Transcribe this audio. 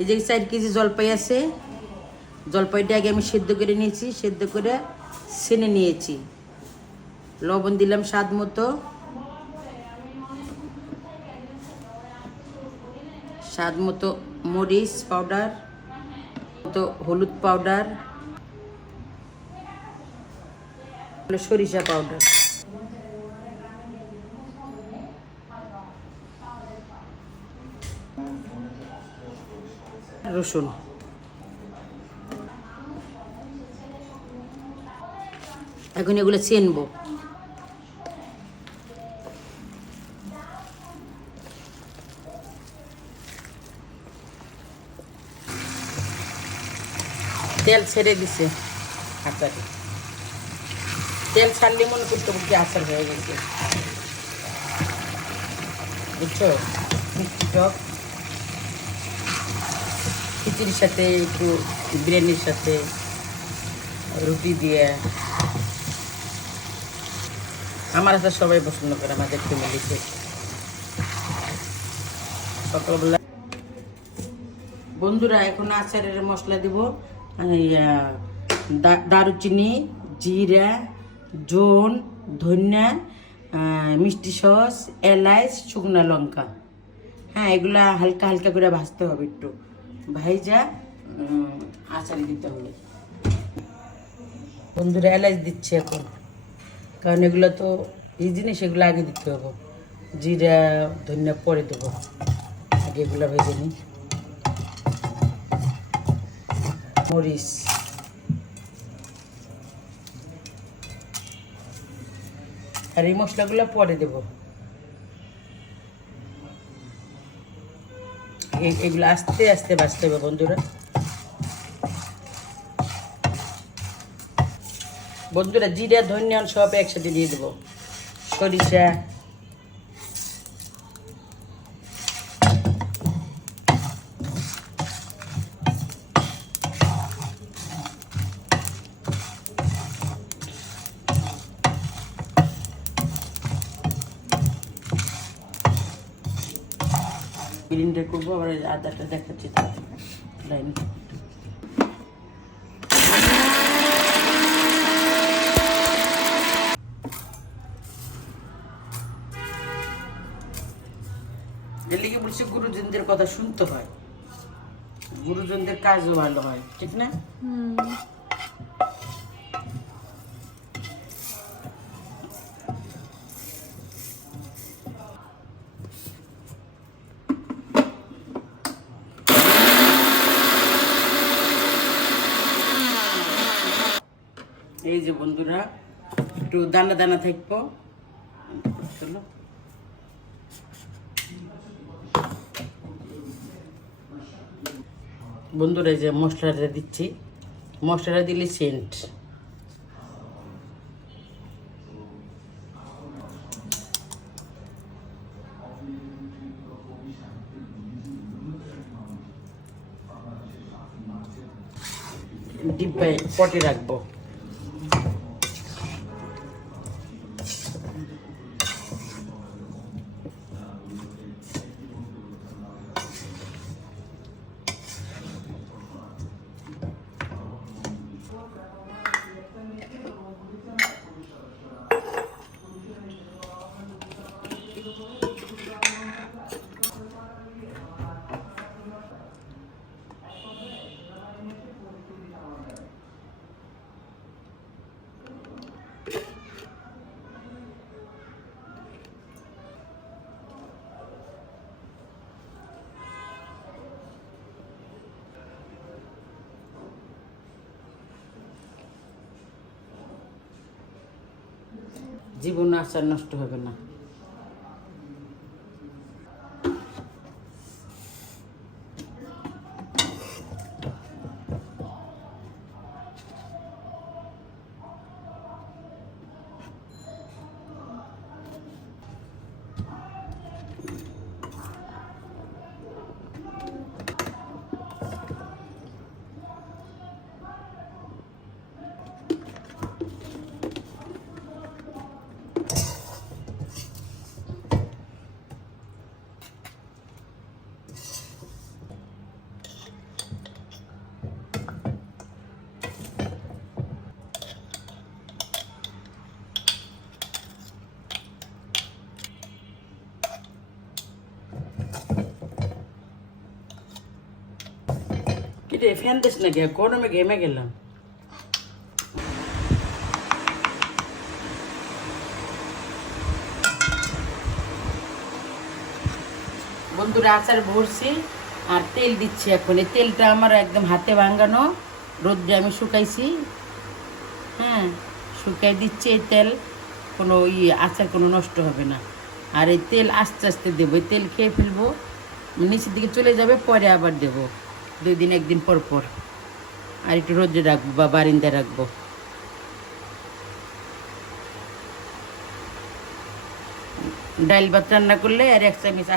এই যে 4 কেজি জলপাই আছে, জলপাইটা আগে আমি সেদ্ধ করে নিয়েছি, সেদ্ধ করে ছেনে নিয়েছি। লবণ দিলাম স্বাদ মতো, স্বাদ মতো মরিচ পাউডার, তো হলুদ পাউডার, সরিষা পাউডার, রসুন। এখন এগুলো ছেনবো। তেল ছেড়ে দিছে আচারে, তেল ছাড়লে মনে করতে কি আচার হয়ে গেছে, বুঝছো? মিষ্টি টক খিচুড়ির সাথে, একটু বিরিয়ানির সাথে, রুটি দিয়ে। আমার আচার সবাই পছন্দ করে, আমাদের ফ্যামিলিতে। সকালবেলা বন্ধুরা এখন আচারের মশলা দিব, দারুচিনি, জিরা, জোন, ধনিয়া, মিষ্টি সস, এলাচ, শুকনো লঙ্কা। হ্যাঁ, এগুলা হালকা হালকা করে ভাজতে হবে, একটু ভাইজা আচারে দিতে হবে। বন্ধুরা এলাচ দিচ্ছে এখন, কারণ এগুলো তো এই জিনিস, এগুলো আগে দিতে হবে। জিরা ধনিয়া পরে দেবো, আগে এগুলো ভেজে নিই। মরিচ, আর এই মশলাগুলো পরে দেবো। এগুলো আস্তে আস্তে বাছতে হবে বন্ধুরা। বন্ধুরা জিরা ধনিয়া সব একসাথে দিয়ে দেবো, সরিষা, গ্রিন্ডার করবো, আবার আদাটা দেখাচ্ছি লাইন। এর লিগে বলছি গুরুজনদের কথা শুনতে হয়, গুরুজনদের কাজও ভালো হয়, ঠিক না? এই যে বন্ধুরা একটু দানা দানা থাকবো, চলো। বন্ধুরা এই যে মশলাটা দিচ্ছি, মশলাটা দিলে সেন্ট। ডিব্বায় পটে রাখবো। জীবন আচার নষ্ট হবে না। রে ফ্যান দিস না গে, গরমে ঘেমে গেলাম। বন্ধুরা আচার ভরছি আর তেল দিচ্ছি এখন। এই তেলটা আমার একদম হাতে ভাঙানো, রোদ্রে আমি শুকাইছি। হ্যাঁ, শুকাই দিচ্ছি এই তেল, কোনো আচার কোনো নষ্ট হবে না। আর এই তেল আস্তে আস্তে দেবো, এই তেল খেয়ে ফেলবো, নিচের দিকে চলে যাবে, পরে আবার দেবো 2 দিন 1 দিন পর পর। আর একটু রোদ্রে রাখবো বা বারিন্দায় রাখবো। ডাল ভাত রান্না করলে আর 1 চামচ